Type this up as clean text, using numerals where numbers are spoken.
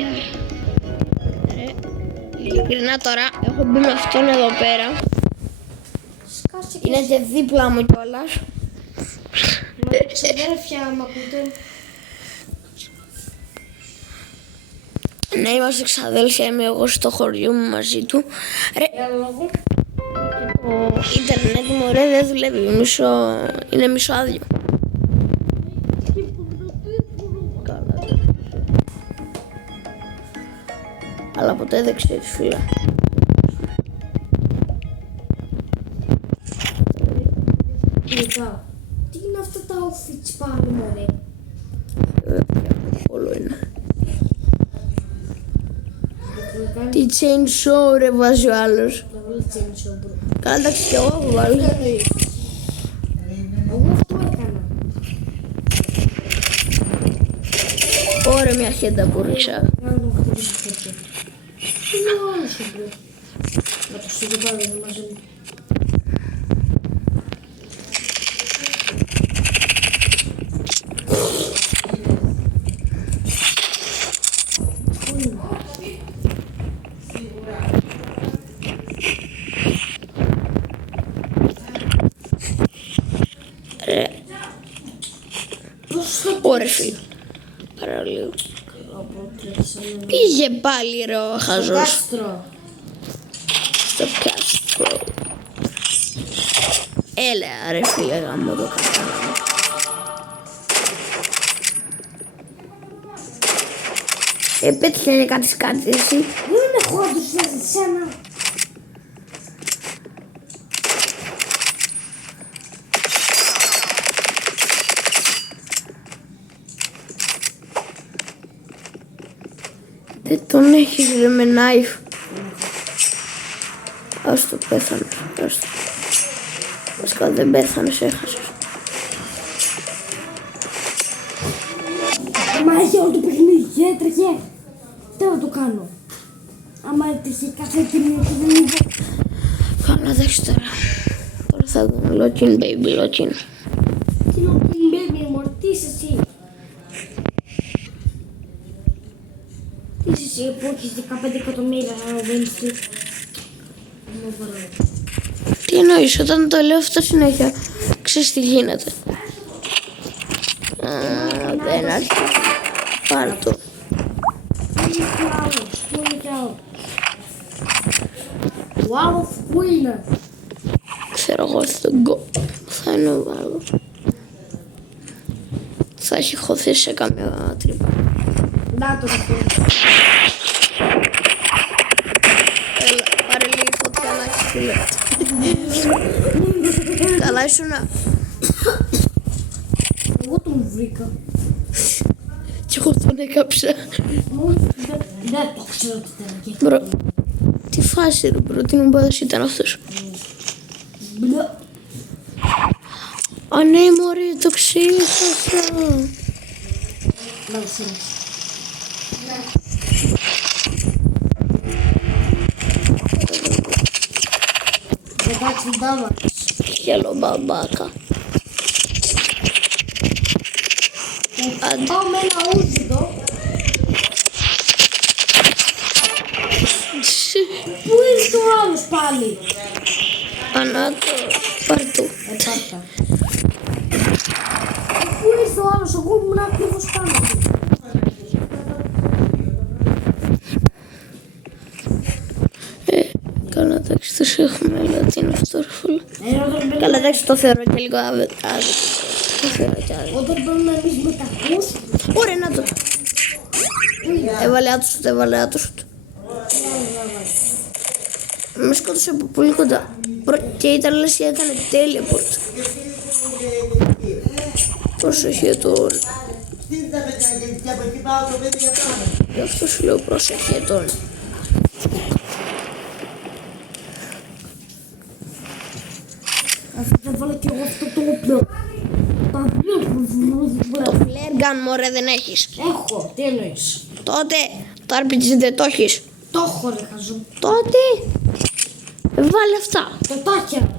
παιδιά. Ειλικρινά τώρα έχω μπει με αυτόν εδώ πέρα. Είναι και δίπλα μου κιόλας. Ξαδέρφια, μ' ακούτε? Ναι, είμαστε ξαδέλφια, είμαι εγώ στο χωριό μου μαζί του. Ρε, Για λόγο. το ίντερνετ μου ρε δεν δουλεύει, είναι μισό άδειο. Αλλά ποτέ δεν ξέρεις φίλα. Λικά. Τι είναι αυτά τα outfits πάλι μωρέ? Όλο είναι. Τι chainsaw ρε βάζει ο άλλος. Να βάλω chainsaw bro. Καλά εντάξει κι εγώ έχω βάλει. Εγώ αυτό έκανα. Ωραία μια χέντα που ρίξα. Να το χτυπήσω τέτοιο. Τι είναι ο άλλος το bro? Να το στείλω πάλι να μαζί μου. Ωραία φίλε. Παραλίγο. Πήγε πάλι ρε ο χαζός. Κάστρο. Στο κάστρο. Έλα ρε φίλε γάμο το κατάλαβα. Πέτυχε κάτι εσύ. Δεν έχω άντρους σε σένα. Δεν τον έχεις ρε με knife. Ας το πέθανε. Βασικά δεν πέθανες, έχασες. Άμα έχει όλο το παιχνίδι, έτρεχε. Τι να το κάνω? Άμα έτρεχε κάθε στιγμή που δεν είδα. Καλά εντάξει τώρα. Τώρα θα δούμε lock in baby, lock in. Τι να πει baby μου, τι είσαι εσύ? Τι είσαι εσύ που έχεις 15 εκατομμύρια να βαίνεις τι? Τι εννοείς, όταν το λέω αυτό συνέχεια, ξέρεις τι γίνεται. Δεν άρχισε. Πάρε το. Πού είναι κι άλλο? Ο άλλος πού είναι? Ξέρω εγώ στον κόπο. Θα είναι ο άλλος. Θα έχει χωθεί σε καμιά τρύπα. Να το δω. Έλα, πάρε λίγη φωτιά να έχεις φίλε. Καλά ήσουνα. Εγώ τον βρήκα. Κι εγώ τον έκαψα. Δεν το ξέρω τι ήταν. Μπρο, τι φάση ρε μπρο, τι νομπάδας ήταν αυτός. Μπλε. Α ναι μωρέ, το ξέχασα. Να το ξέρω. Εντάξει, ντάμα. Χέλο μπαμπάκα. Πάω με ένα ούζι εδώ. Πού ήρθε ο άλλος πάλι? Ανάτο, πάρ' του. Πάρτα. Πού ήρθε ο άλλος, εγώ ήμουν ακριβώς πάνω του. Καλά εντάξει, τους έχουμε, αλλά τι είναι αυτό ρε φίλε. Καλά εντάξει, το θεωρώ και λίγο άδικο. Το θεωρώ και άδικο. Όταν παίρνουμε εμείς με τα ακούς. Ωραία, να το. Έβαλε άτουσο, έβαλε άτουσο. Με σκότωσε από πολύ κοντά. Και ήταν λες και έκανε teleport. Πρόσεχε τώρα. Γι' αυτό σου λέω πρόσεχε τώρα. Θα βάλω κι εγώ αυτό το όπλο. Το flare gun μωρέ δεν έχεις. Έχω, τι εννοείς? Τότε το RPG δεν το έχεις. Το έχω ρε χαζό. Τότε βάλε αυτά. Το τάχια.